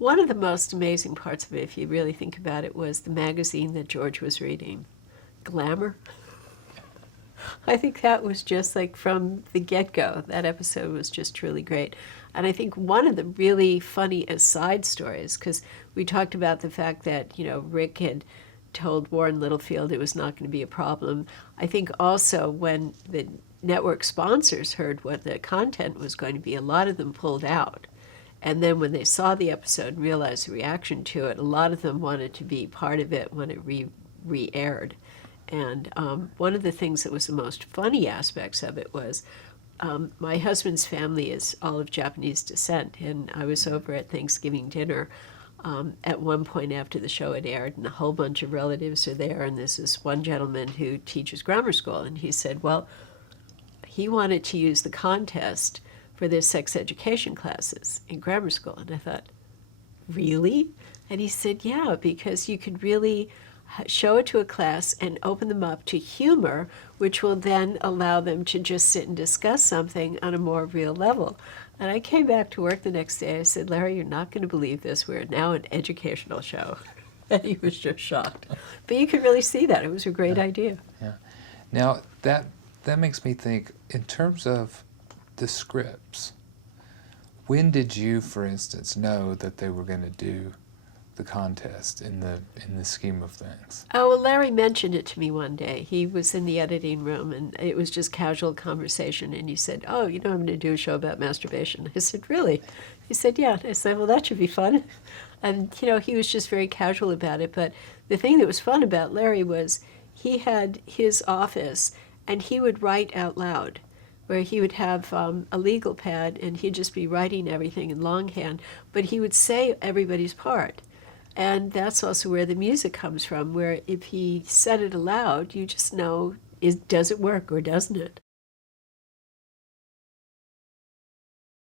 One of the most amazing parts of it, if you really think about it, was the magazine that George was reading, Glamour. I think that was just like from the get-go. That episode was just truly great. And I think one of the really funny aside stories, because we talked about the fact that, Rick had told Warren Littlefield it was not going to be a problem. I think also when the network sponsors heard what the content was going to be, a lot of them pulled out. And then when they saw the episode and realized the reaction to it, a lot of them wanted to be part of it when it re-aired. And one of the things that was the most funny aspects of it was my husband's family is all of Japanese descent, and I was over at Thanksgiving dinner at one point after the show had aired, and a whole bunch of relatives are there, and this is one gentleman who teaches grammar school, and he said, well, he wanted to use the contest for their sex education classes in grammar school. And I thought, really? And he said, yeah, because you could really show it to a class and open them up to humor, which will then allow them to just sit and discuss something on a more real level. And I came back to work the next day. I said, Larry, you're not going to believe this. We're now an educational show. And he was just shocked. But you could really see that. It was a great idea. Yeah. Now, that makes me think, in terms of the scripts, when did you, for instance, know that they were going to do the contest in the scheme of things? Oh, well, Larry mentioned it to me one day. He was in the editing room, and it was just casual conversation, and he said, oh, I'm going to do a show about masturbation. I said, really? He said, yeah. I said, well, that should be fun. And, he was just very casual about it. But the thing that was fun about Larry was he had his office, and he would write out loud, where he would have a legal pad, and he'd just be writing everything in longhand, but he would say everybody's part. And that's also where the music comes from, where if he said it aloud, you just know, does it work or doesn't it?